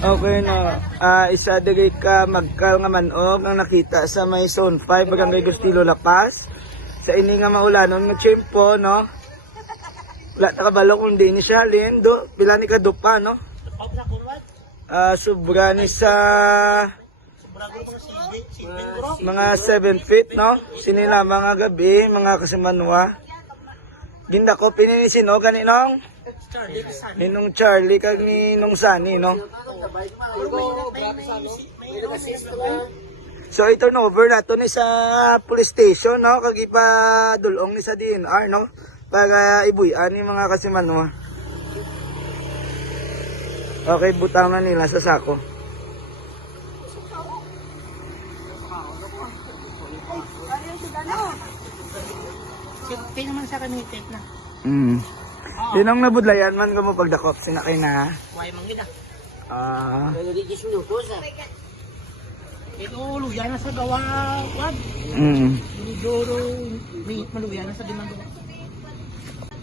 Okay na. Isa dagay ka magkal nga manog ang nakita sa may zone 5 Barangay Gustilo Lapas. Sa ini nga maulanon nga tiyempo, no? Wala ta kabalo kung di ni siya lindo. Pila ni kadupa, no? Sobra ni sa mga 7 feet, no? Sinila mga gabi, mga kasimanwa. Ginda ko pininisin, no? Kaninong? Ninong Charlie kag ninong Sunny, no? So i-turn over nato ni sa police station, no? Kag ipadulong ni sa DNR, no? Para ibuyan ni mga kasimanwa. Okay, butang na nila sa sako. Kaya naman sa kanitit na. Yun ang nabudlayan man mo pagdakop, sinakay na. Huwag mong gina. Ito luya na sa gawa. Wag. Duro, may maluya na sa ginagawa.